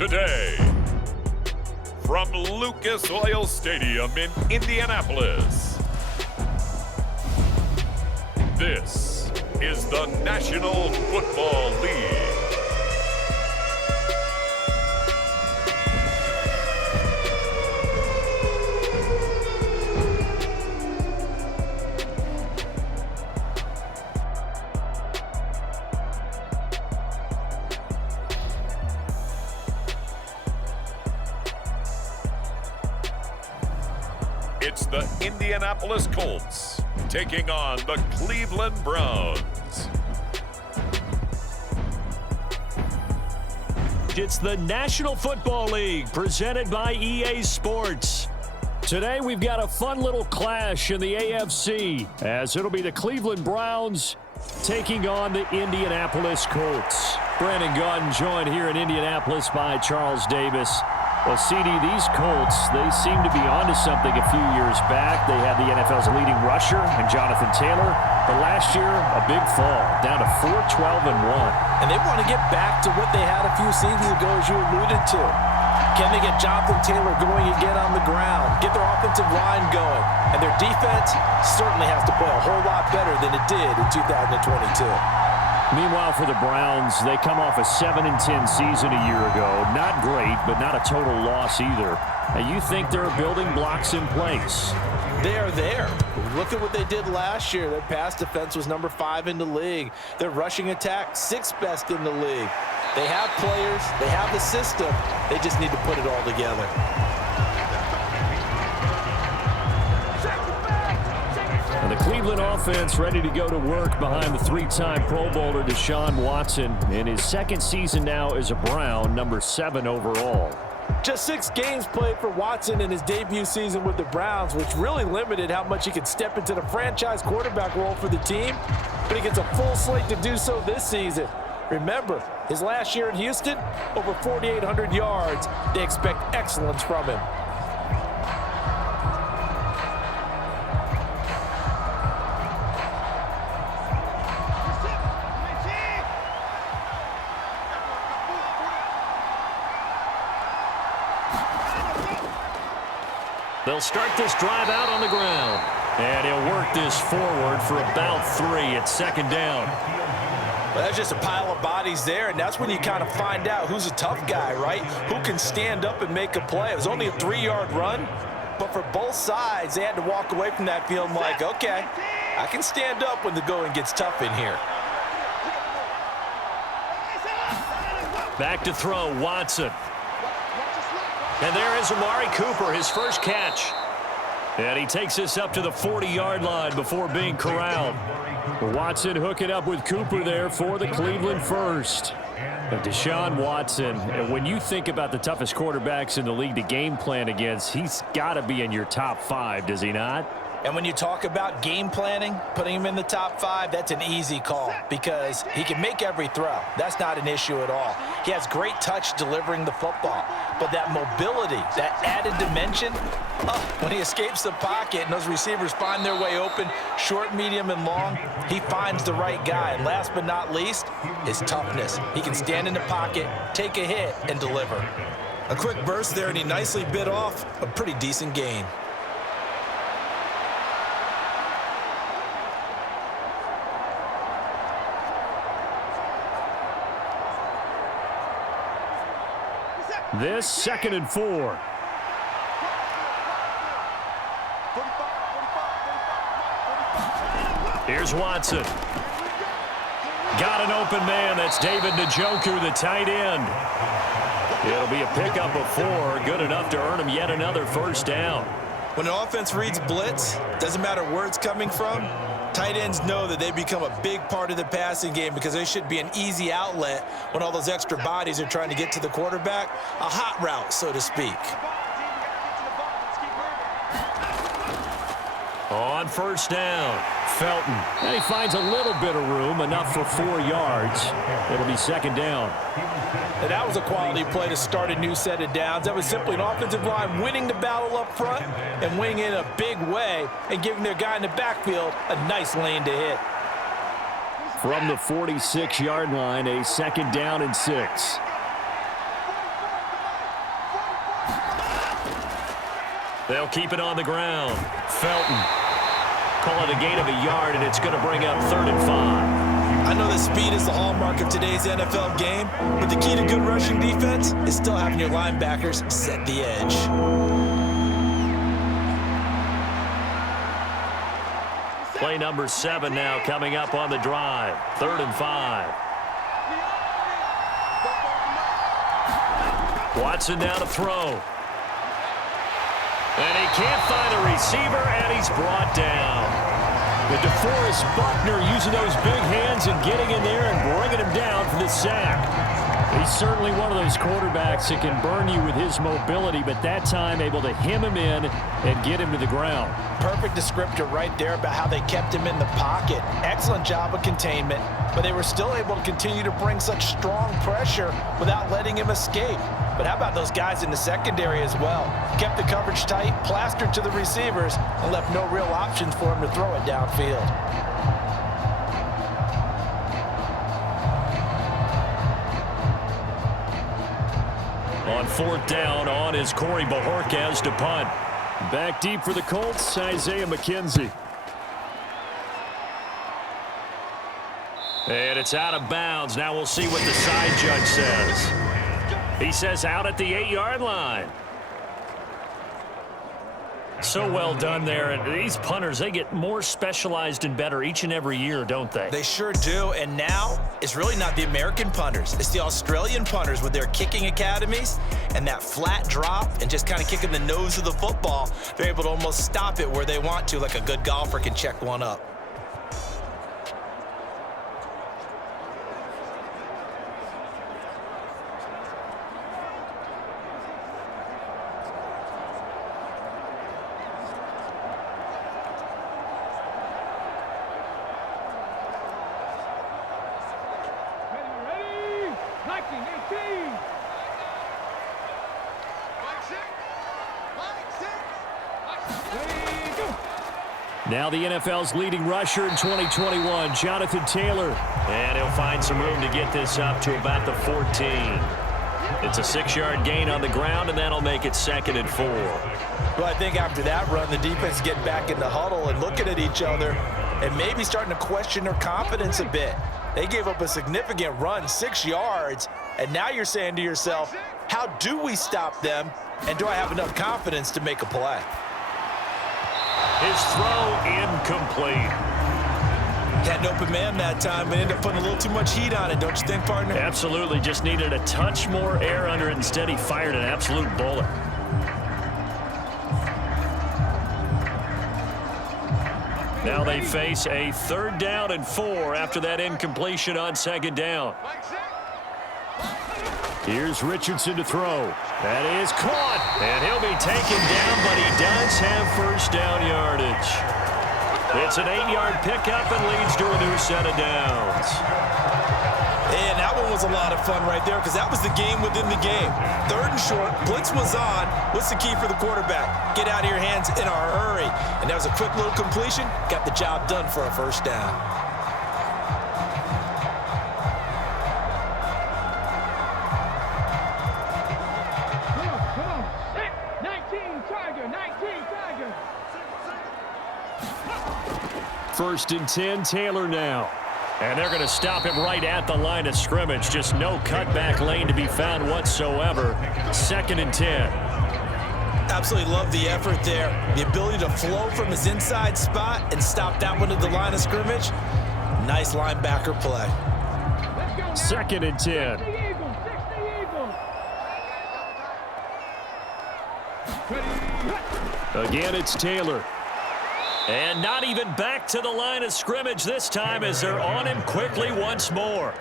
today. From Lucas Oil Stadium in Indianapolis, this is the National Football League. It's the Indianapolis Colts taking on the Cleveland Browns. It's the National Football League presented by EA Sports. Today we've got a fun little clash in the AFC as it'll be the Cleveland Browns taking on the Indianapolis Colts. Brandon Gaudin joined here in Indianapolis by Charles Davis. Well, CD, these Colts, they seem to be onto something a few years back. They had the NFL's leading rusher in Jonathan Taylor. But last year, a big fall, down to 4-12-1. And they want to get back to what they had a few seasons ago, as you alluded to. Can they get Jonathan Taylor going again on the ground, get their offensive line going? And their defense certainly has to play a whole lot better than it did in 2022. Meanwhile, for the Browns, they come off a 7-10 season a year ago. Not great, but not a total loss either. And you think there are building blocks in place? They are there. Look at what they did last year. Their pass defense was number 5 in the league. Their rushing attack, 6th best in the league. They have players. They have the system. They just need to put it all together. And the Cleveland offense ready to go to work behind the 3-time Pro Bowler Deshaun Watson in his second season now as a Brown, number 7 overall. Just 6 games played for Watson in his debut season with the Browns, which really limited how much he could step into the franchise quarterback role for the team. But he gets a full slate to do so this season. Remember, his last year in Houston, over 4,800 yards. They expect excellence from him. They'll start this drive out on the ground. And he'll work this forward for about 3 at second down. Well, that's just a pile of bodies there, and that's when you kind of find out who's a tough guy, right? Who can stand up and make a play. It was only a 3-yard run, but for both sides, they had to walk away from that feeling like, okay, I can stand up when the going gets tough in here. Back to throw, Watson. And there is Amari Cooper, his first catch. And he takes this up to the 40-yard line before being corralled. Watson hooking up with Cooper there for the Cleveland first. And Deshaun Watson, and when you think about the toughest quarterbacks in the league to game plan against, he's got to be in your top 5, does he not? And when you talk about game planning, putting him in the top 5, that's an easy call because he can make every throw. That's not an issue at all. He has great touch delivering the football. But that mobility, that added dimension, when he escapes the pocket and those receivers find their way open, short, medium, and long, he finds the right guy. And last but not least, his toughness. He can stand in the pocket, take a hit, and deliver. A quick burst there, and he nicely bit off a pretty decent gain. This 2nd and 4. Here's Watson. Got an open man. That's David Njoku, the tight end. It'll be a pickup of 4. Good enough to earn him yet another first down. When an offense reads blitz, doesn't matter where it's coming from, tight ends know that they become a big part of the passing game because they should be an easy outlet when all those extra bodies are trying to get to the quarterback. A hot route, so to speak. On first down, Felton. And he finds a little bit of room, enough for 4 yards. It'll be 2nd down. And that was a quality play to start a new set of downs. That was simply an offensive line winning the battle up front and winning in a big way and giving their guy in the backfield a nice lane to hit. From the 46-yard line, a 2nd down and 6. They'll keep it on the ground. Felton. Call it a gain of a yard, and it's going to bring up 3rd and 5. I know that speed is the hallmark of today's NFL game, but the key to good rushing defense is still having your linebackers set the edge. Play number 7 now coming up on the drive. 3rd and 5. Watson now to throw. And he can't find a receiver, and he's brought down. But DeForest Buckner using those big hands and getting in there and bringing him down for the sack. He's certainly one of those quarterbacks that can burn you with his mobility, but that time able to hem him in and get him to the ground. Perfect descriptor right there about how they kept him in the pocket. Excellent job of containment, but they were still able to continue to bring such strong pressure without letting him escape. But how about those guys in the secondary as well? Kept the coverage tight, plastered to the receivers, and left no real options for him to throw it downfield. On 4th down, on is Corey Bojorquez to punt. Back deep for the Colts, Isaiah McKenzie. And it's out of bounds. Now we'll see what the side judge says. He says out at the 8-yard line. So well done there. And these punters, they get more specialized and better each and every year, don't they? They sure do. And now it's really not the American punters. It's the Australian punters with their kicking academies and that flat drop and just kind of kicking the nose of the football. They're able to almost stop it where they want to, like a good golfer can check one up. Now the NFL's leading rusher in 2021, Jonathan Taylor. And he'll find some room to get this up to about the 14. It's a 6-yard gain on the ground, and that'll make it 2nd and 4. Well, I think after that run, the defense getting back in the huddle and looking at each other and maybe starting to question their confidence a bit. They gave up a significant run, 6 yards, and now you're saying to yourself, how do we stop them, and do I have enough confidence to make a play? His throw incomplete. Had an open man that time, but ended up putting a little too much heat on it, don't you think, partner? Absolutely. Just needed a touch more air under it. Instead, he fired an absolute bullet. Now they face a 3rd down and 4 after that incompletion on 2nd down. Here's Richardson to throw. That is caught. And he'll be taken down, but he does have 1st down yardage. It's an 8-yard pickup and leads to a new set of downs. And that one was a lot of fun right there because that was the game within the game. 3rd and short, blitz was on. What's the key for the quarterback? Get out of your hands in a hurry. And that was a quick little completion. Got the job done for a 1st down. First and 10, Taylor now. And they're going to stop him right at the line of scrimmage. Just no cutback lane to be found whatsoever. 2nd and 10. Absolutely love the effort there. The ability to flow from his inside spot and stop that one at the line of scrimmage. Nice linebacker play. 2nd and 10. Again, it's Taylor. And not even back to the line of scrimmage this time as they're on him quickly once more.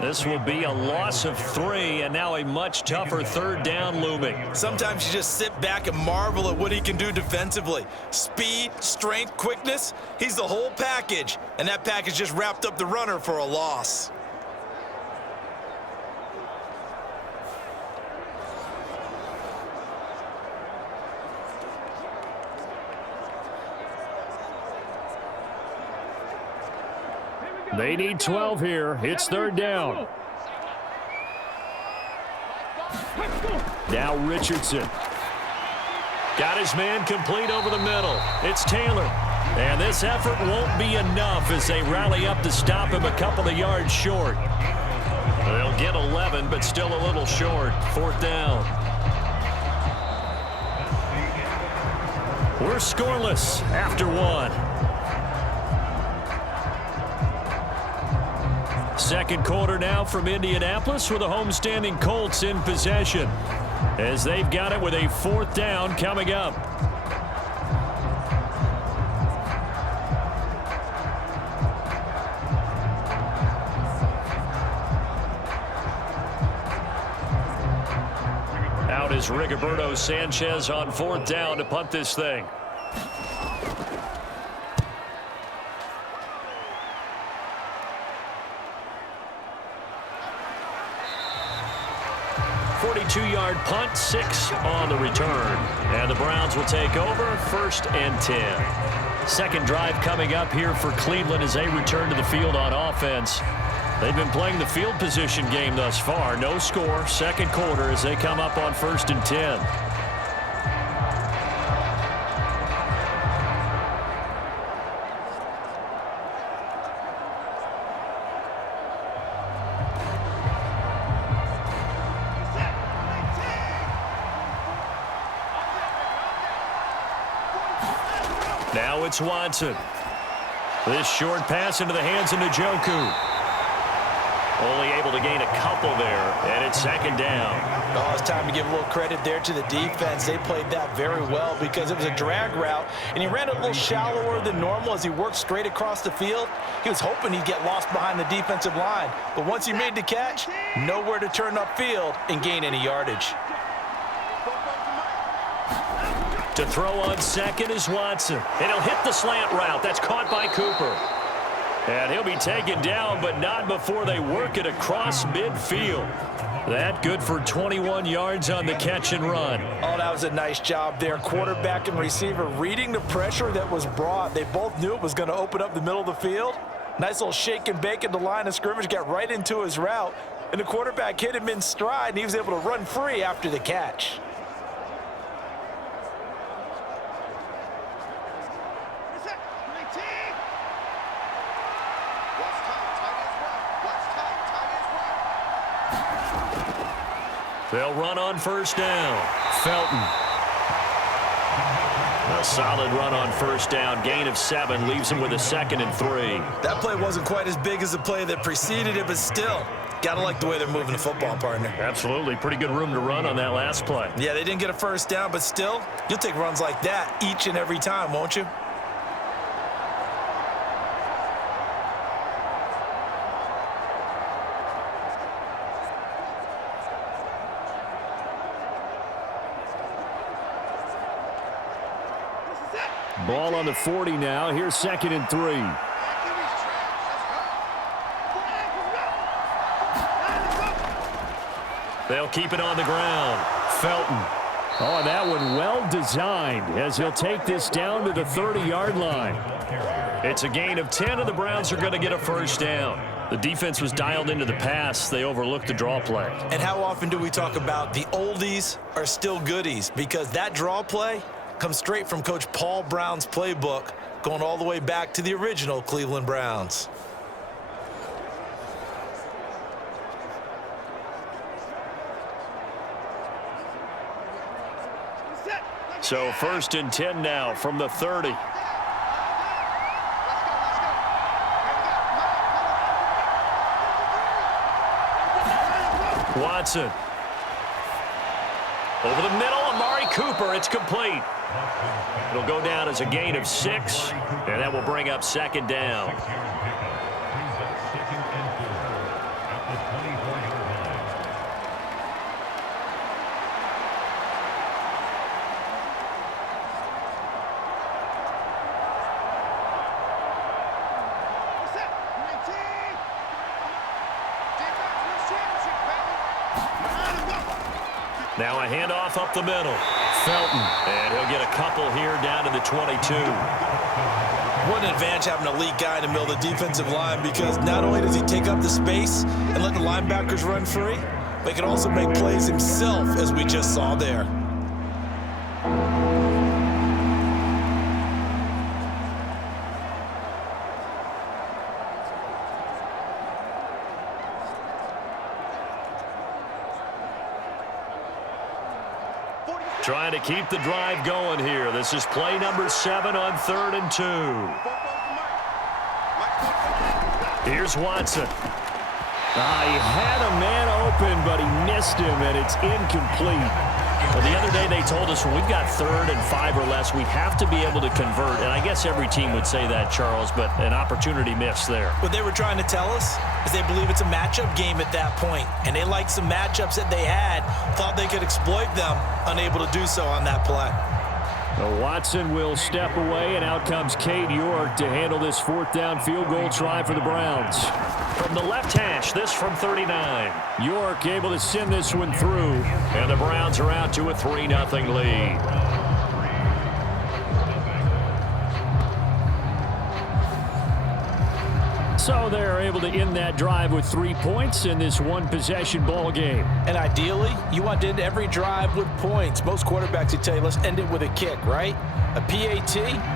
This will be a loss of 3 and now a much tougher 3rd down looming. Sometimes you just sit back and marvel at what he can do defensively. Speed, strength, quickness, he's the whole package. And that package just wrapped up the runner for a loss. They need 12 here. It's 3rd down. Now Richardson. Got his man complete over the middle. It's Taylor. And this effort won't be enough as they rally up to stop him a couple of yards short. They'll get 11, but still a little short. 4th down. We're scoreless after 1. Second quarter now from Indianapolis with the homestanding Colts in possession as they've got it with a 4th down coming up. Out is Rigoberto Sanchez on 4th down to punt this thing. Two-yard punt, 6 on the return. And the Browns will take over 1st and 10. Second drive coming up here for Cleveland as they return to the field on offense. They've been playing the field position game thus far. No score, second quarter as they come up on 1st and 10. Now it's Watson. This short pass into the hands of Njoku. Only able to gain a couple there, and it's 2nd down. Oh, it's time to give a little credit there to the defense. They played that very well because it was a drag route, and he ran a little shallower than normal as he worked straight across the field. He was hoping he'd get lost behind the defensive line, but once he made the catch, nowhere to turn upfield and gain any yardage. To throw on second is Watson. And he'll hit the slant route. That's caught by Cooper. And he'll be taken down, but not before they work it across midfield. That good for 21 yards on the catch and run. Oh, that was a nice job there. Quarterback and receiver reading the pressure that was brought. They both knew it was going to open up the middle of the field. Nice little shake and bake at the line of scrimmage. Got right into his route. And the quarterback hit him in stride, and he was able to run free after the catch. They'll run on 1st down. Felton. A solid run on 1st down. Gain of 7 leaves him with a 2nd and 3. That play wasn't quite as big as the play that preceded it, but still, got to like the way they're moving the football, partner. Absolutely. Pretty good room to run on that last play. Yeah, they didn't get a 1st down, but still, you'll take runs like that each and every time, won't you? Ball on the 40 now. Here's 2nd and 3. They'll keep it on the ground. Felton. Oh, and that one well designed as he'll take this down to the 30-yard line. It's a gain of 10, and the Browns are going to get a 1st down. The defense was dialed into the pass. They overlooked the draw play. And how often do we talk about the oldies are still goodies? Because that draw play comes straight from Coach Paul Brown's playbook, going all the way back to the original Cleveland Browns. So 1st and 10 now from the 30. Watson. Over the middle, Amari Cooper. It's complete. It'll go down as a gain of 6, and that will bring up 2nd down. Now a handoff up the middle. Felton. And he'll get a couple here down to the 22. What an advantage having an elite guy in the middle of the defensive line, because not only does he take up the space and let the linebackers run free, but he can also make plays himself, as we just saw there. Trying to keep the drive going here. This is play number 7 on 3rd and 2. Here's Watson. He had a man open, but he missed him, and it's incomplete. Well, the other day they told us when we've got 3rd and 5 or less, we have to be able to convert. And I guess every team would say that, Charles, but an opportunity missed there. What they were trying to tell us is they believe it's a matchup game at that point, and they liked some matchups that they had, thought they could exploit them, unable to do so on that play. Well, Watson will step away, and out comes Cade York to handle this 4th down field goal try for the Browns. From the left hash, this from 39. York able to send this one through, and the Browns are out to a 3-0 lead. So they're able to end that drive with 3 points in this one-possession ball game. And ideally, you want to end every drive with points. Most quarterbacks would tell you, let's end it with a kick, right? A PAT,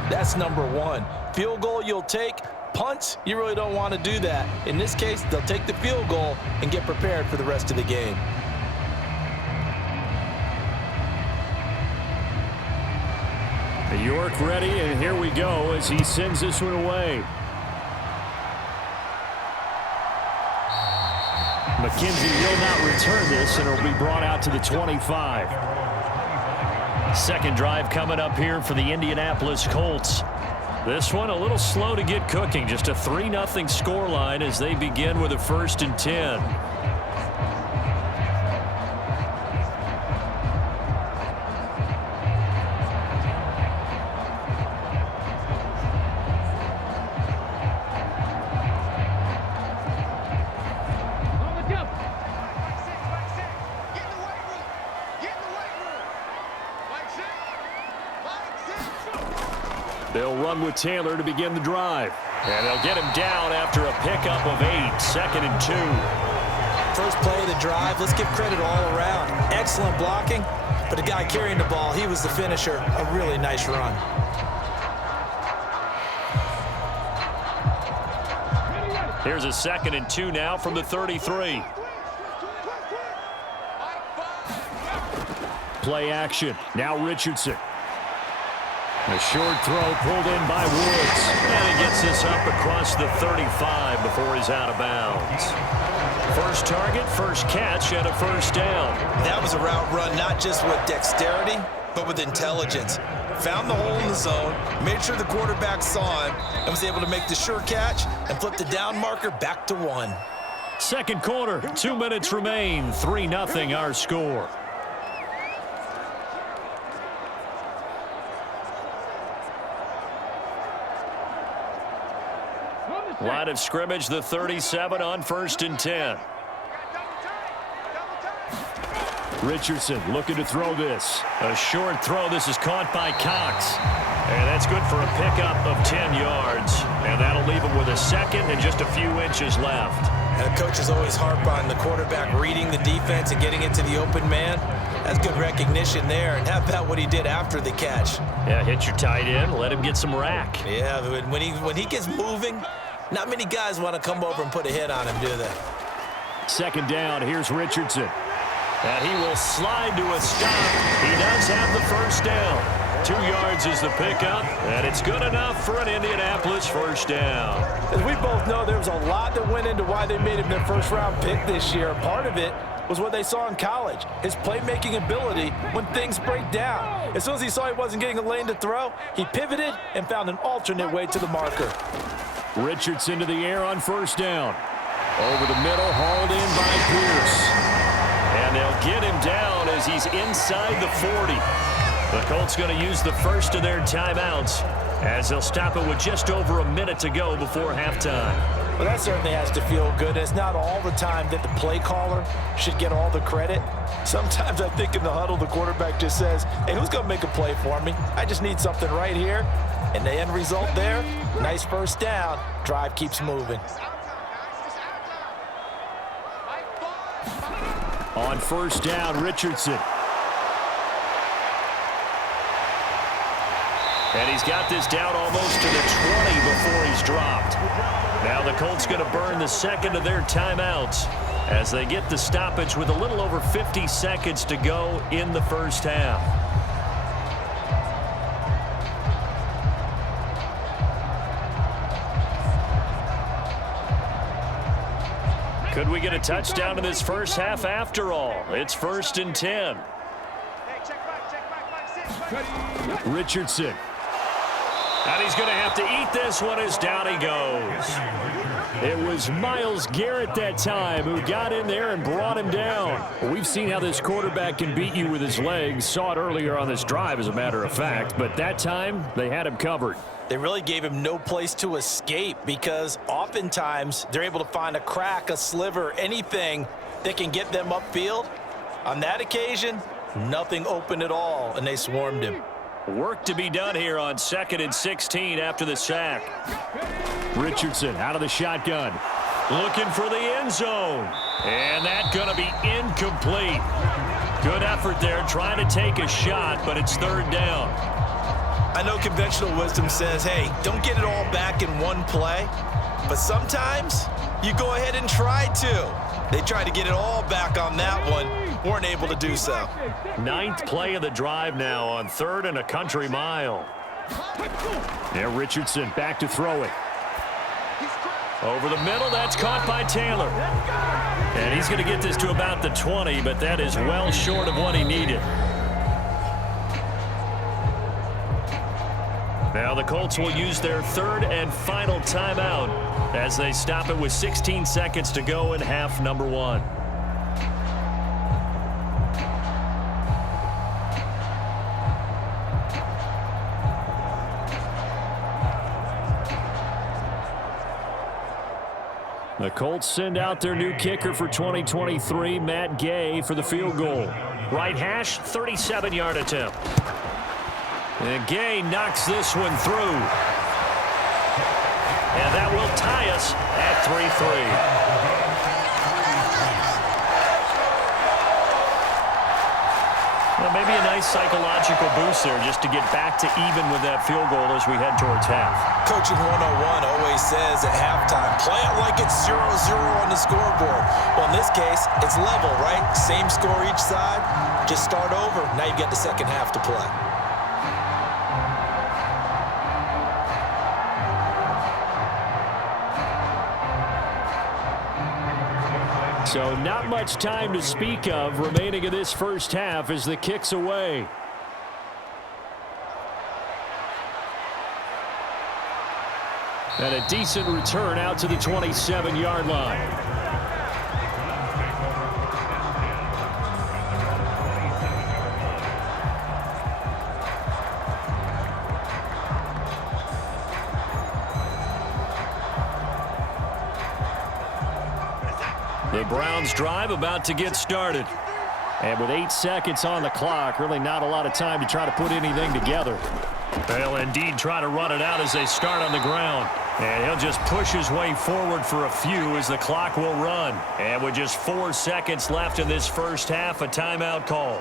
that's number 1. Field goal you'll take. Punts, you really don't want to do that. In this case, they'll take the field goal and get prepared for the rest of the game. York ready, and here we go as he sends this one away. McKenzie will not return this, and it'll be brought out to the 25. Second drive coming up here for the Indianapolis Colts. This one a little slow to get cooking. Just a 3-0 scoreline as they begin with a 1st and 10. They'll run with Taylor to begin the drive. And they'll get him down after a pickup of 8. 2nd and 2. First play of the drive, let's give credit all around. Excellent blocking, but the guy carrying the ball, he was the finisher. A really nice run. Here's a 2nd and 2 now from the 33. Play action. Now Richardson. A short throw pulled in by Woods. And he gets this up across the 35 before he's out of bounds. First target, first catch, and a 1st down. That was a route run not just with dexterity, but with intelligence. Found the hole in the zone, made sure the quarterback saw him, and was able to make the sure catch and flip the down marker back to 1. Second quarter, 2 minutes remain. 3-0 our score. Line of scrimmage, the 37 on 1st and 10. Richardson looking to throw this. A short throw. This is caught by Cox. And that's good for a pickup of 10 yards. And that'll leave him with a 2nd and just a few inches left. And coaches always harp on the quarterback reading the defense and getting it to the open man. That's good recognition there. And how about what he did after the catch? Yeah, hit your tight end. Let him get some rack. Yeah, when he gets moving, not many guys want to come over and put a hit on him, do they? 2nd down, here's Richardson. And he will slide to a stop. He does have the 1st down. 2 yards is the pickup, and it's good enough for an Indianapolis 1st down. As we both know, there was a lot that went into why they made him their 1st-round pick this year. Part of it was what they saw in college, his playmaking ability when things break down. As soon as he saw he wasn't getting a lane to throw, he pivoted and found an alternate way to the marker. Richardson to the air on 1st down. Over the middle, hauled in by Pierce. And they'll get him down as he's inside the 40. The Colts going to use the first of their timeouts as they'll stop it with just over a minute to go before halftime. Well, that certainly has to feel good. It's not all the time that the play caller should get all the credit. Sometimes I think in the huddle, the quarterback just says, hey, who's going to make a play for me? I just need something right here. And the end result there, nice 1st down. Drive keeps moving. On 1st down, Richardson. And he's got this down almost to the 20 before he's dropped. Now the Colts going to burn the 2nd of their timeouts as they get the stoppage with a little over 50 seconds to go in the 1st half. Could we get a touchdown in this first half after all? It's 1st and 10. Richardson. And he's going to have to eat this one as down he goes. It was Myles Garrett that time who got in there and brought him down. We've seen how this quarterback can beat you with his legs. Saw it earlier on this drive, as a matter of fact. But that time, they had him covered. They really gave him no place to escape because oftentimes they're able to find a crack, a sliver, anything that can get them upfield. On that occasion, nothing open at all, and they swarmed him. Work to be done here on 2nd and 16 after the sack. Richardson out of the shotgun. Looking for the end zone. And that's going to be incomplete. Good effort there trying to take a shot, but it's 3rd down. I know conventional wisdom says, hey, don't get it all back in one play. But sometimes you go ahead and try to. They tried to get it all back on that one. Weren't able to do so. 9th play of the drive now on 3rd and a country mile. There, Richardson back to throw it. Over the middle, that's caught by Taylor. And he's going to get this to about the 20, but that is well short of what he needed. Now the Colts will use their 3rd and final timeout as they stop it with 16 seconds to go in half number 1. The Colts send out their new kicker for 2023, Matt Gay, for the field goal. Right hash, 37-yard attempt. And Gay knocks this one through. And that will tie us at 3-3. Well, maybe a nice psychological boost there just to get back to even with that field goal as we head towards half. Coaching 101 always says at halftime, play it like it's 0-0 on the scoreboard. Well, in this case, it's level, right? Same score each side. Just start over. Now you've got the second half to play. So not much time to speak of remaining in this first half as the kick's away. And a decent return out to the 27-yard line. The Browns drive about to get started. And with 8 seconds on the clock, really not a lot of time to try to put anything together. They'll indeed try to run it out as they start on the ground. And he'll just push his way forward for a few as the clock will run. And with just 4 seconds left in this first half, a timeout call.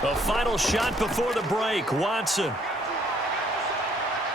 The final shot before the break, Watson.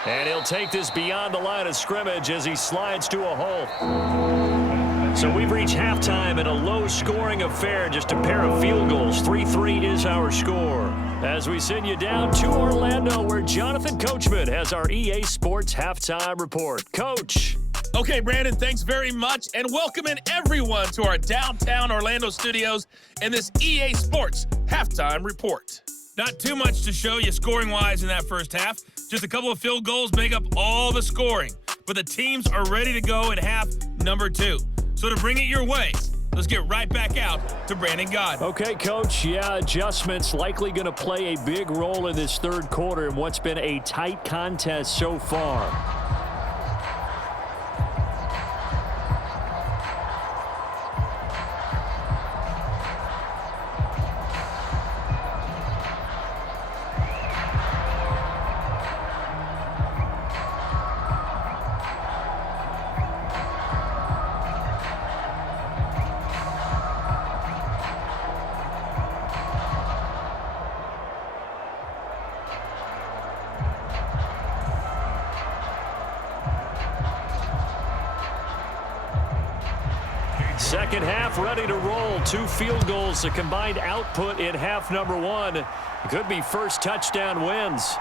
And he'll take this beyond the line of scrimmage as he slides to a halt. So we've reached halftime in a low-scoring affair, just a pair of field goals. 3-3 is our score. As we send you down to Orlando, where Jonathan Coachman has our EA Sports Halftime Report. Coach. Okay, Brandon, thanks very much, and welcome in everyone to our downtown Orlando studios and this EA Sports Halftime Report. Not too much to show you scoring-wise in that first half. Just a couple of field goals make up all the scoring. But the teams are ready to go at half number 2. So to bring it your way, let's get right back out to Brandon God. Okay, Coach. Yeah, adjustments likely going to play a big role in this third quarter in what's been a tight contest so far. Second half ready to roll. 2 field goals, the combined output in half number 1. It could be first touchdown wins.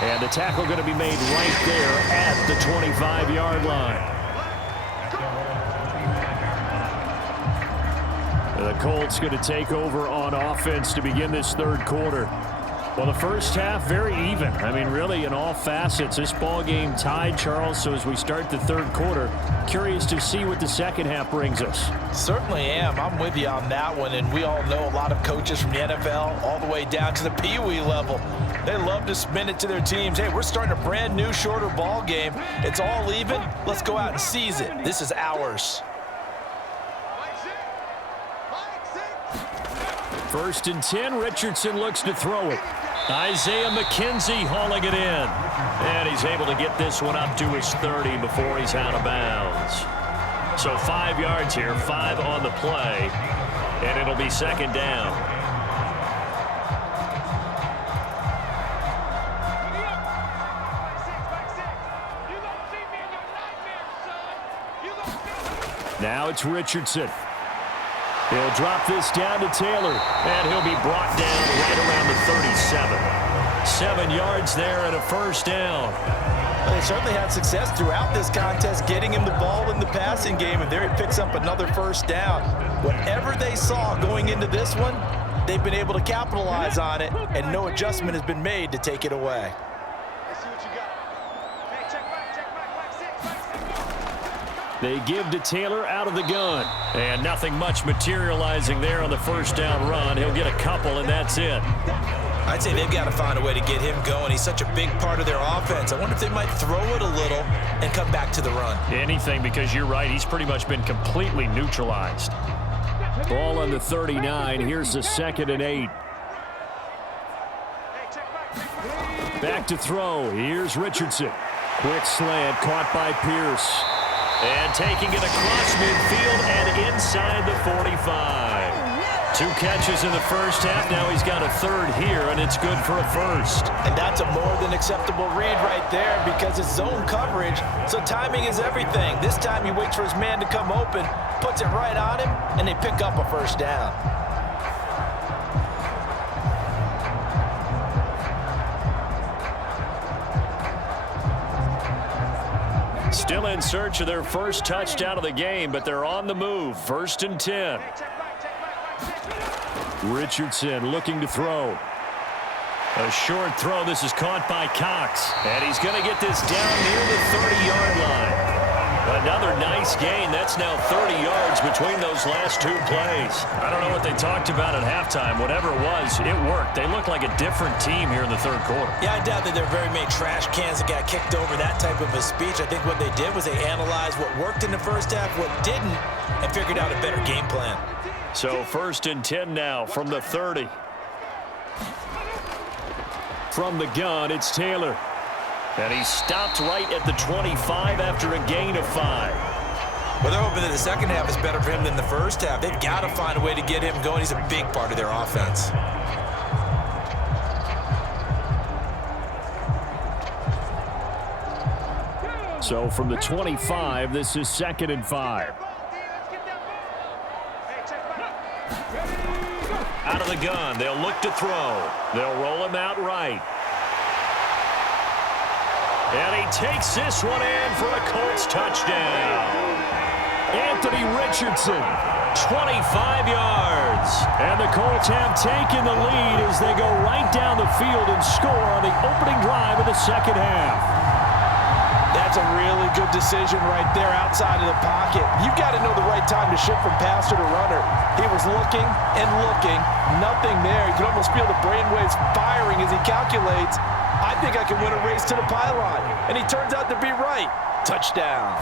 And the tackle going to be made right there at the 25-yard line. The Colts going to take over on offense to begin this third quarter. Well, the first half, very even. I mean, really, in all facets, this ball game tied, Charles. So as we start the third quarter, curious to see what the second half brings us. Certainly am. I'm with you on that one. And we all know a lot of coaches from the NFL all the way down to the Pee Wee level. They love to spin it to their teams. Hey, we're starting a brand new, shorter ball game. It's all even. Let's go out and seize it. This is ours. First and 10, Richardson looks to throw it. Isaiah McKenzie hauling it in. And he's able to get this one up to his 30 before he's out of bounds. So 5 yards here, 5 on the play, and it'll be second down. Now it's Richardson. He'll drop this down to Taylor, and he'll be brought down right around the 37. 7 yards there and a first down. Well, they certainly had success throughout this contest getting him the ball in the passing game, and there he picks up another first down. Whatever they saw going into this one, they've been able to capitalize on it, and no adjustment has been made to take it away. They give to Taylor out of the gun. And nothing much materializing there on the first down run. He'll get a couple, and that's it. I'd say they've got to find a way to get him going. He's such a big part of their offense. I wonder if they might throw it a little and come back to the run. Anything, because you're right. He's pretty much been completely neutralized. Ball on the 39. Here's the 2nd and 8. Back to throw. Here's Richardson. Quick slant caught by Pierce. And taking it across midfield and inside the 45. 2 catches in the first half. Now he's got a third here, and it's good for a first. And that's a more than acceptable read right there because it's zone coverage, so timing is everything. This time he waits for his man to come open, puts it right on him, and they pick up a first down. Still in search of their first touchdown of the game, but they're on the move. 1st and 10. Richardson looking to throw. A short throw. This is caught by Cox. And he's going to get this down near the 30-yard line. Another nice gain. That's now 30 yards between those last 2 plays. I don't know what they talked about at halftime. Whatever it was, it worked. They look like a different team here in the third quarter. Yeah, I doubt that there are very many trash cans that got kicked over, that type of a speech. I think what they did was they analyzed what worked in the first half, what didn't, and figured out a better game plan. So 1st and 10 now from the 30. From the gun, it's Taylor. And he stopped right at the 25 after a gain of 5. Well, they're hoping that the second half is better for him than the first half. They've got to find a way to get him going. He's a big part of their offense. So from the 25, this is 2nd and 5. Out of the gun, they'll look to throw. They'll roll him out right. And he takes this one in for a Colts touchdown. Anthony Richardson, 25 yards. And the Colts have taken the lead as they go right down the field and score on the opening drive of the second half. That's a really good decision right there outside of the pocket. You've got to know the right time to shift from passer to runner. He was looking and looking, nothing there. You can almost feel the brainwaves firing as he calculates, I think I can win a race to the pylon. And he turns out to be right. Touchdown.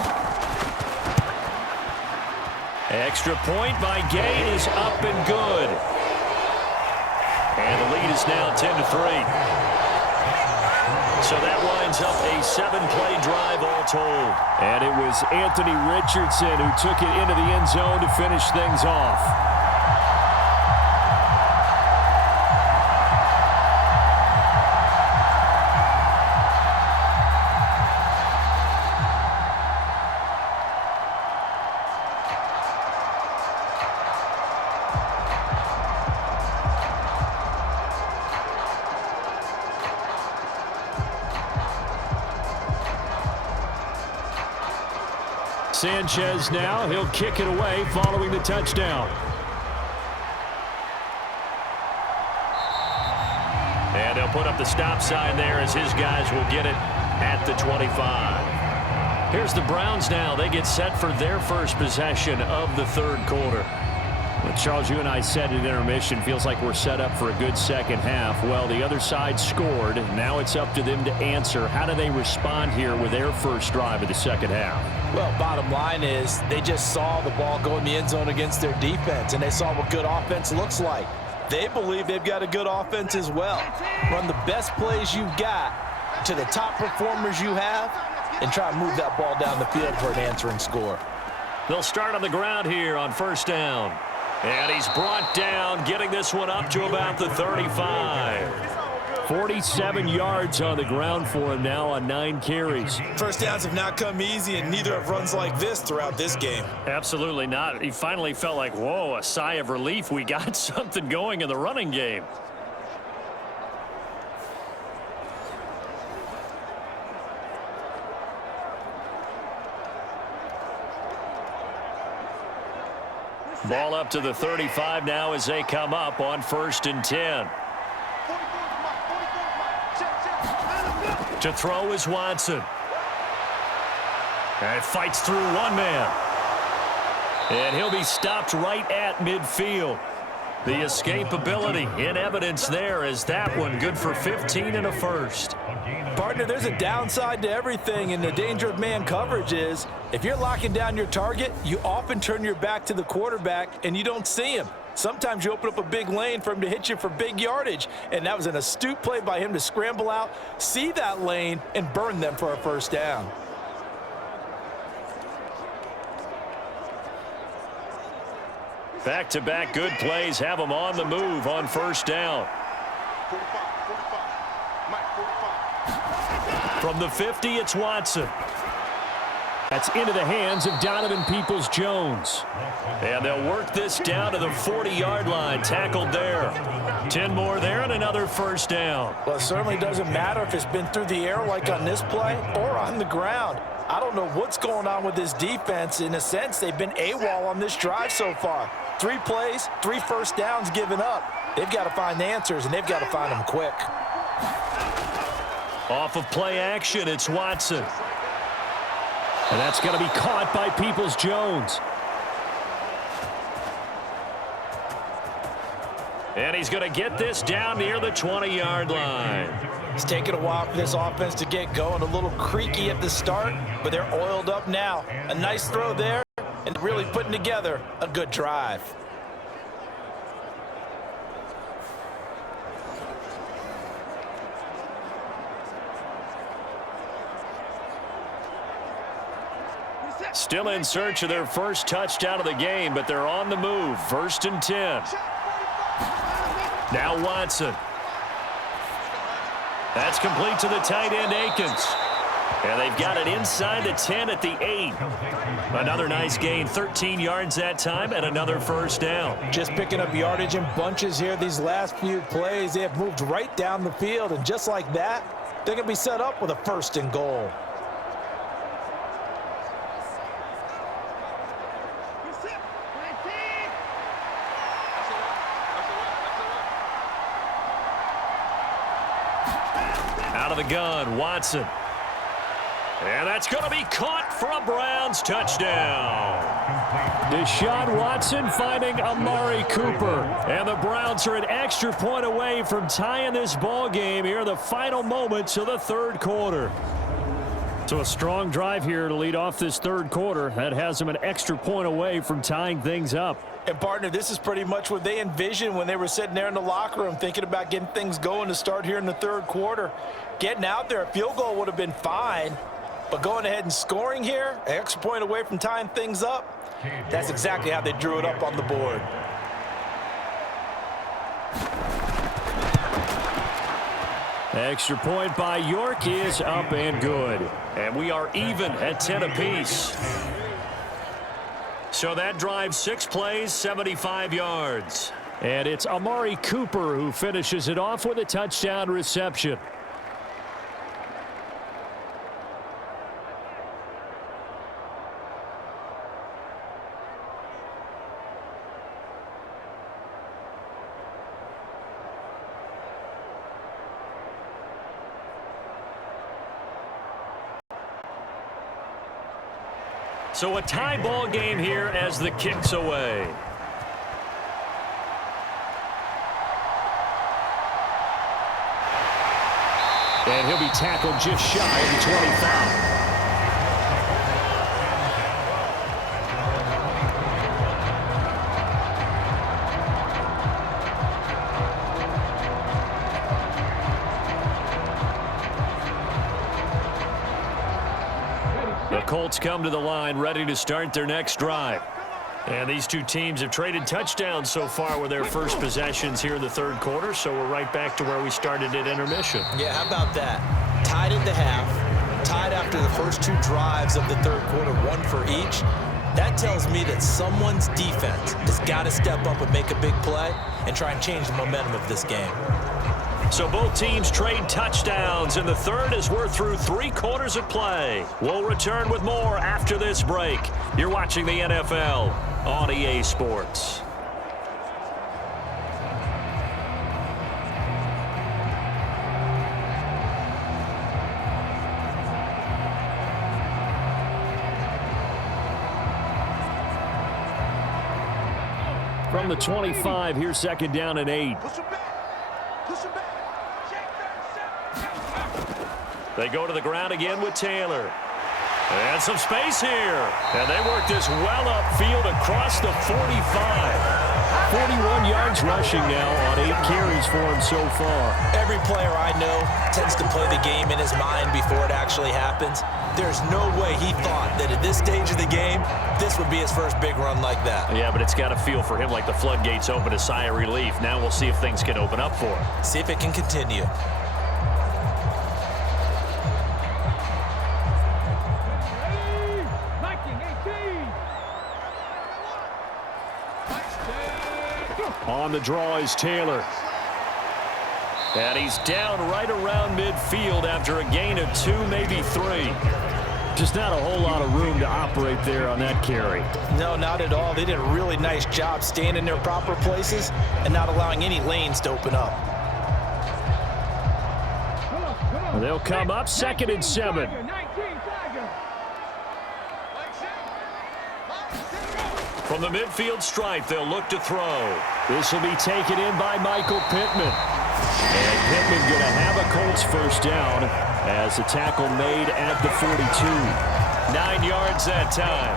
Extra point by Gain is up and good. And the lead is now 10-3. So that winds up a 7-play drive all told. And it was Anthony Richardson who took it into the end zone to finish things off. Sanchez now, he'll kick it away following the touchdown. And they'll put up the stop sign there as his guys will get it at the 25. Here's the Browns now. They get set for their first possession of the third quarter. Well, Charles, you and I said at intermission, feels like we're set up for a good second half. Well, the other side scored. Now it's up to them to answer. How do they respond here with their first drive of the second half? Well, bottom line is they just saw the ball go in the end zone against their defense, and they saw what good offense looks like. They believe they've got a good offense as well. Run the best plays you've got to the top performers you have and try to move that ball down the field for an answering score. They'll start on the ground here on first down. And he's brought down, getting this one up to about the 35. 47 yards on the ground for him now on 9 carries. First downs have not come easy, and neither have runs like this throughout this game. Absolutely not. He finally felt like, whoa, a sigh of relief. We got something going in the running game. Ball up to the 35 now as they come up on 1st and 10. To throw is Watson. And fights through one man. And he'll be stopped right at midfield. The escapability in evidence there as that one good for 15 and a first. Partner, there's a downside to everything, and the danger of man coverage is if you're locking down your target, you often turn your back to the quarterback and you don't see him. Sometimes you open up a big lane for him to hit you for big yardage, and that was an astute play by him to scramble out, see that lane, and burn them for a first down. Back-to-back good plays have them on the move on first down. From the 50, it's Watson. That's into the hands of Donovan Peoples-Jones. And they'll work this down to the 40-yard line, tackled there. 10 more there and another first down. Well, it certainly doesn't matter if it's been through the air like on this play or on the ground. I don't know what's going on with this defense. In a sense, they've been AWOL on this drive so far. 3 plays, 3 first downs given up. They've got to find answers, and they've got to find them quick. Off of play action, it's Watson. And that's going to be caught by Peoples-Jones. And he's going to get this down near the 20-yard line. It's taken a while for this offense to get going. A little creaky at the start, but they're oiled up now. A nice throw there, and really putting together a good drive. Still in search of their first touchdown of the game, but they're on the move. 1st and 10. Now Watson. That's complete to the tight end, Akins. And they've got it inside the 10 at the 8. Another nice gain, 13 yards that time, and another first down. Just picking up yardage in bunches here these last few plays. They have moved right down the field, and just like that, they're going to be set up with a 1st and goal. Out of the gun, Watson. And that's going to be caught for a Browns touchdown. Deshaun Watson finding Amari Cooper. And the Browns are an extra point away from tying this ball game here in the final moments of the third quarter. So a strong drive here to lead off this third quarter. That has them an extra point away from tying things up. And, partner, this is pretty much what they envisioned when they were sitting there in the locker room thinking about getting things going to start here in the third quarter. Getting out there, a field goal would have been fine, but going ahead and scoring here, an extra point away from tying things up, that's exactly how they drew it up on the board. Extra point by York is up and good. And we are even at 10 apiece. So that drives 6 plays, 75 yards. And it's Amari Cooper who finishes it off with a touchdown reception. So a tie ball game here as the kick's away. And he'll be tackled just shy of the 25. The Colts come to the line ready to start their next drive. And these two teams have traded touchdowns so far with their first possessions here in the third quarter, so we're right back to where we started at intermission. Yeah, how about that? Tied at the half, tied after the first two drives of the third quarter, one for each. That tells me that someone's defense has got to step up and make a big play and try and change the momentum of this game. So both teams trade touchdowns in the third as we're through 3 quarters of play. We'll return with more after this break. You're watching the NFL on EA Sports. From the 25, here's second down and 8. They go to the ground again with Taylor. And some space here. And they work this well upfield across the 45. 41 yards rushing now on 8 carries for him so far. Every player I know tends to play the game in his mind before it actually happens. There's no way he thought that at this stage of the game, this would be his first big run like that. Yeah, but it's got to feel for him like the floodgates open, a sigh of relief. Now we'll see if things can open up for him. See if it can continue. On the draw is Taylor. And he's down right around midfield after a gain of 2, maybe 3. Just not a whole lot of room to operate there on that carry. No, not at all. They did a really nice job staying in their proper places and not allowing any lanes to open up. They'll come up 2nd and 7. From the midfield stripe, they'll look to throw. This will be taken in by Michael Pittman. And Pittman going to have a Colts first down as the tackle made at the 42. 9 yards that time.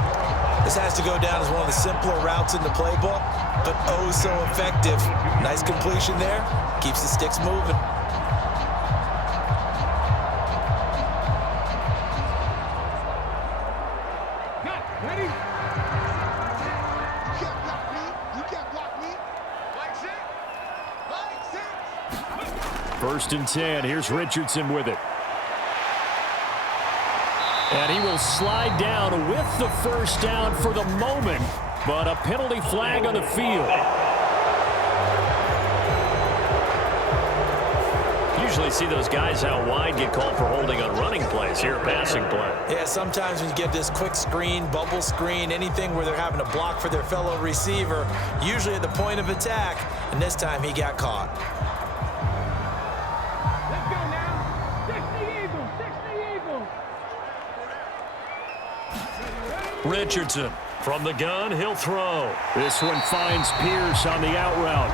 This has to go down as one of the simpler routes in the playbook, but oh so effective. Nice completion there. Keeps the sticks moving. First and 10. Here's Richardson with it. And he will slide down with the first down for the moment, but a penalty flag on the field. Usually see those guys out wide get called for holding on running plays. Here, a passing play. Yeah, sometimes when you get this quick screen, bubble screen, anything where they're having to block for their fellow receiver, usually at the point of attack, and this time he got caught. Richardson from the gun, he'll throw. This one finds Pierce on the out route.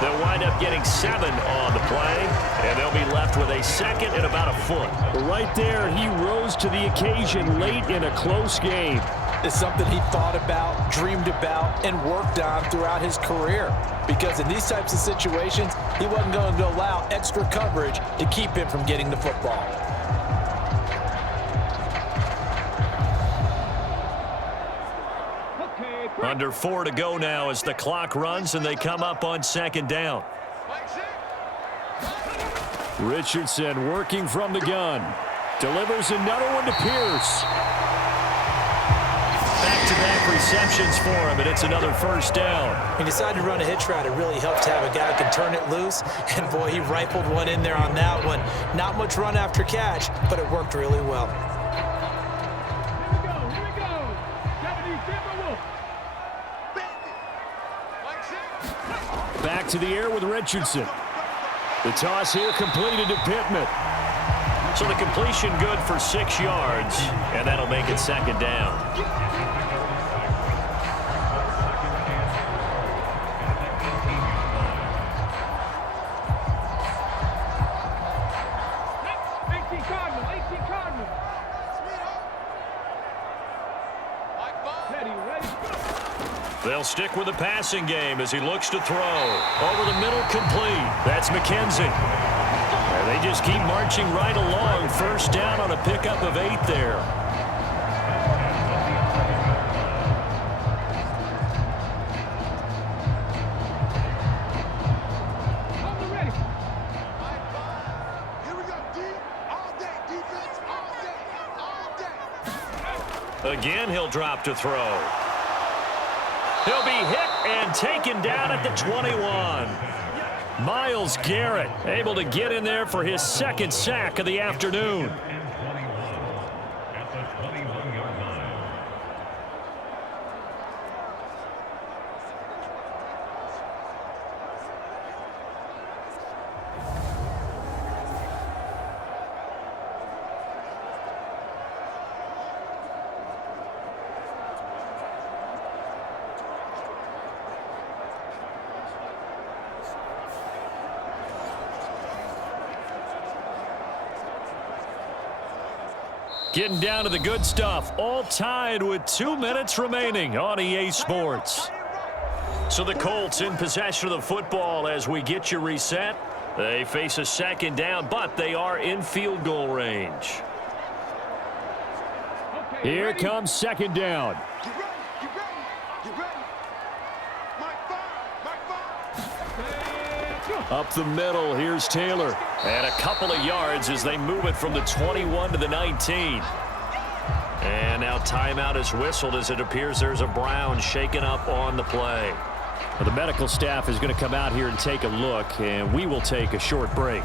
They'll wind up getting 7 on the play, and they'll be left with a 2nd and about a foot. Right there, he rose to the occasion late in a close game. It's something he thought about, dreamed about, and worked on throughout his career. Because in these types of situations, he wasn't going to allow extra coverage to keep him from getting the football. Under 4 to go now as the clock runs and they come up on 2nd down. Richardson working from the gun. Delivers another one to Pierce. Back-to-back receptions for him, and it's another first down. He decided to run a hitch route. It really helped to have a guy who can turn it loose. And, boy, he rifled one in there on that one. Not much run after catch, but it worked really well. Back to the air with Richardson. The toss here completed to Pittman. So the completion good for 6 yards, and that'll make it second down. They'll stick with the passing game as he looks to throw. Over the middle, complete. That's McKenzie. And they just keep marching right along. First down on a pickup of 8 there. Again, he'll drop to throw. He'll be hit and taken down at the 21. Myles Garrett able to get in there for his second sack of the afternoon. Getting down to the good stuff, all tied with 2 minutes remaining on EA Sports. So the Colts in possession of the football as we get you reset. They face a second down, but they are in field goal range. Here comes second down. Up the middle, here's Taylor. And a couple of yards as they move it from the 21 to the 19. And now timeout is whistled as it appears there's a Brown shaken up on the play. Well, the medical staff is going to come out here and take a look, and we will take a short break.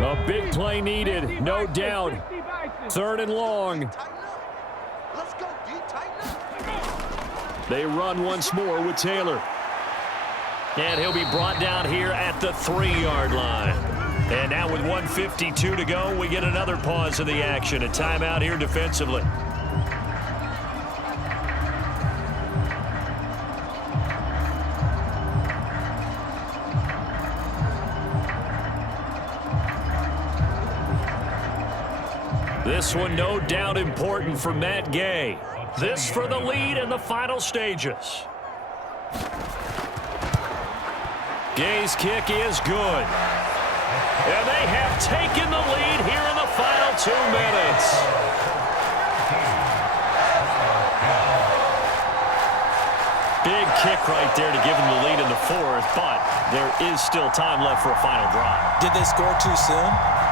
A big play needed, no doubt. 3rd and long. They run once more with Taylor. And he'll be brought down here at the 3-yard line. And now with 1:52 to go, we get another pause in the action. A timeout here defensively. This one no doubt important for Matt Gay. This for the lead in the final stages. Gay's kick is good. And they have taken the lead here in the final 2 minutes. Big kick right there to give them the lead in the 4th, but there is still time left for a final drive. Did they score too soon?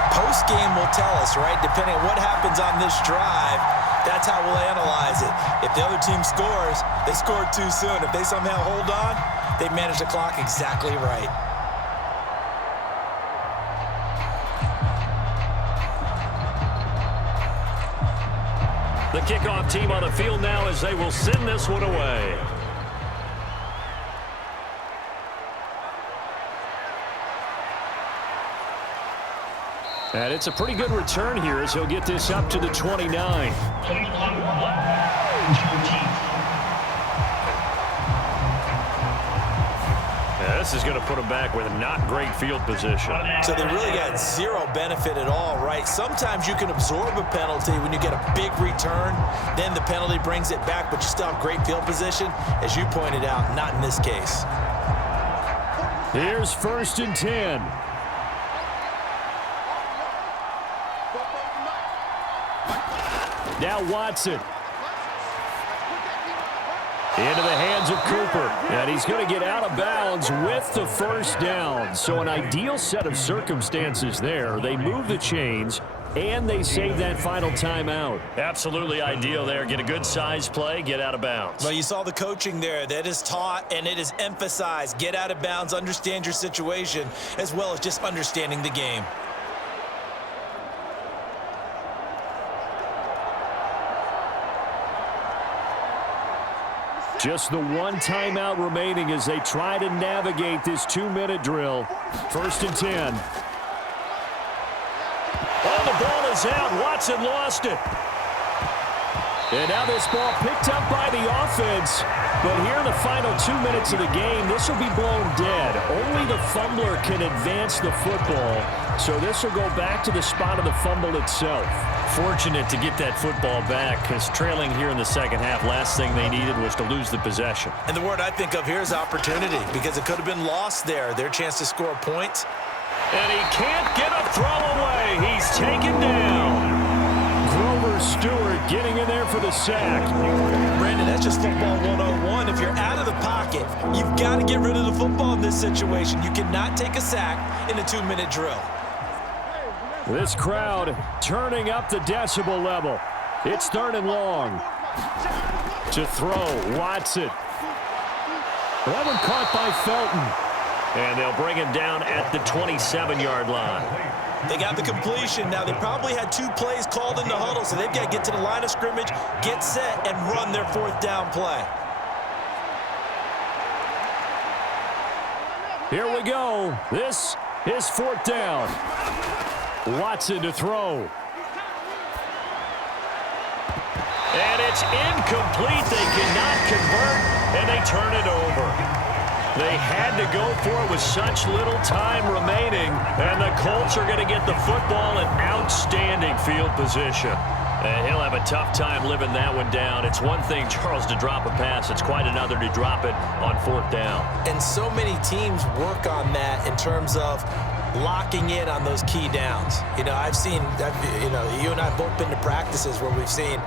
Post-game will tell us, right? Depending on what happens on this drive, that's how we'll analyze it. If the other team scores, they scored too soon. If they somehow hold on, they manage the clock exactly right. The kickoff team on the field now as they will send this one away. And it's a pretty good return here as he'll get this up to the 29. Yeah, this is going to put him back with not great field position. So they really got zero benefit at all, right? Sometimes you can absorb a penalty when you get a big return. Then the penalty brings it back, but you still have great field position. As you pointed out, not in this case. Here's 1st and 10. Now Watson. Into the hands of Cooper. And he's going to get out of bounds with the 1st down. So an ideal set of circumstances there. They move the chains, and they save that final timeout. Absolutely ideal there. Get a good size play, get out of bounds. Well, you saw the coaching there. That is taught and it is emphasized. Get out of bounds, understand your situation, as well as just understanding the game. Just the one timeout remaining as they try to navigate this 2-minute drill. 1st and 10. Oh, the ball is out. Watson lost it. And now this ball picked up by the offense. But here in the final 2 minutes of the game, this will be blown dead. Only the fumbler can advance the football. So this will go back to the spot of the fumble itself. Fortunate to get that football back, because trailing here in the second half, last thing they needed was to lose the possession. And the word I think of here is opportunity, because it could have been lost there. Their chance to score points. And he can't get a throw away. He's taken down. Grover Stewart getting in there for the sack. Brandon, that's just football 101. If you're out of the pocket, you've got to get rid of the football in this situation. You cannot take a sack in a 2-minute drill. This crowd turning up the decibel level. It's 3rd and long. To throw, Watson. That one caught by Felton. And they'll bring him down at the 27-yard line. They got the completion. Now, they probably had 2 plays called in the huddle, so they've got to get to the line of scrimmage, get set, and run their 4th down play. Here we go. This is 4th down. Watson to throw. And it's incomplete. They cannot convert, and they turn it over. They had to go for it with such little time remaining, and the Colts are going to get the football in outstanding field position. And he'll have a tough time living that one down. It's one thing, Charles, to drop a pass. It's quite another to drop it on 4th down. And so many teams work on that in terms of locking in on those key downs. You know, I've seen, you and I have both been to practices where we've seen,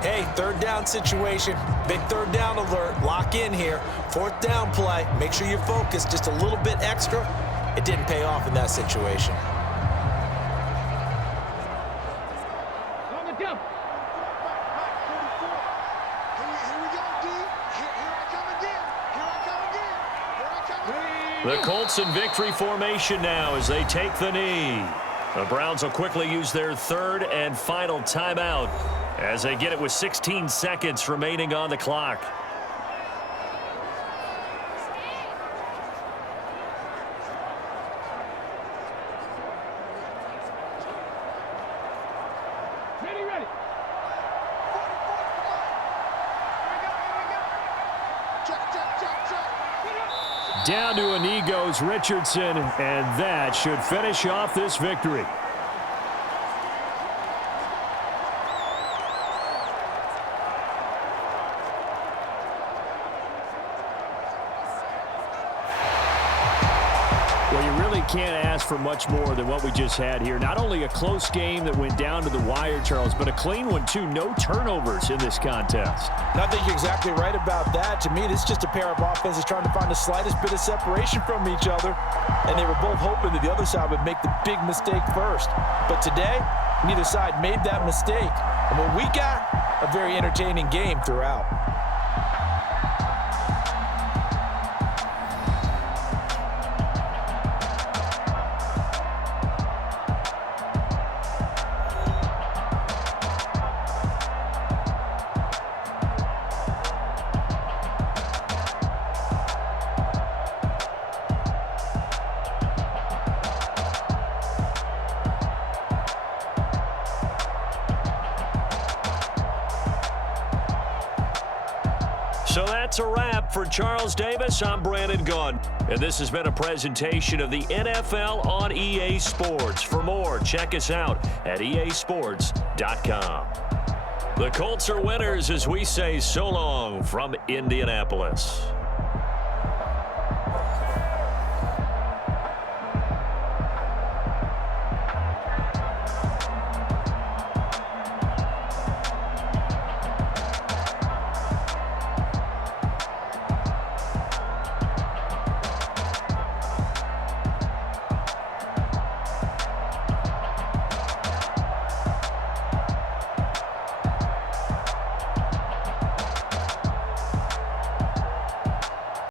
hey, 3rd down situation, big 3rd down alert, lock in here, 4th down play, make sure you're focused just a little bit extra. It didn't pay off in that situation. The Colts in victory formation now as they take the knee. The Browns will quickly use their 3rd and final timeout as they get it with 16 seconds remaining on the clock. Ready. Down to a knee goes Richardson, and that should finish off this victory. Well, you really can't ask for much more than what we just had here. Not only a close game that went down to the wire, Charles, but a clean one, too. No turnovers in this contest. And I think you're exactly right about that. To me, this is just a pair of offenses trying to find the slightest bit of separation from each other, and they were both hoping that the other side would make the big mistake first. But today, neither side made that mistake. And what we got, a very entertaining game throughout. So that's a wrap for Charles Davis. I'm Brandon Gunn, and this has been a presentation of the NFL on EA Sports. For more, check us out at easports.com. The Colts are winners as we say so long from Indianapolis.